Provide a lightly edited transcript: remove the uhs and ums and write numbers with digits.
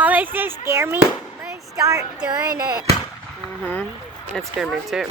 Mom, it scared me. I'm gonna start doing it. It scared me too.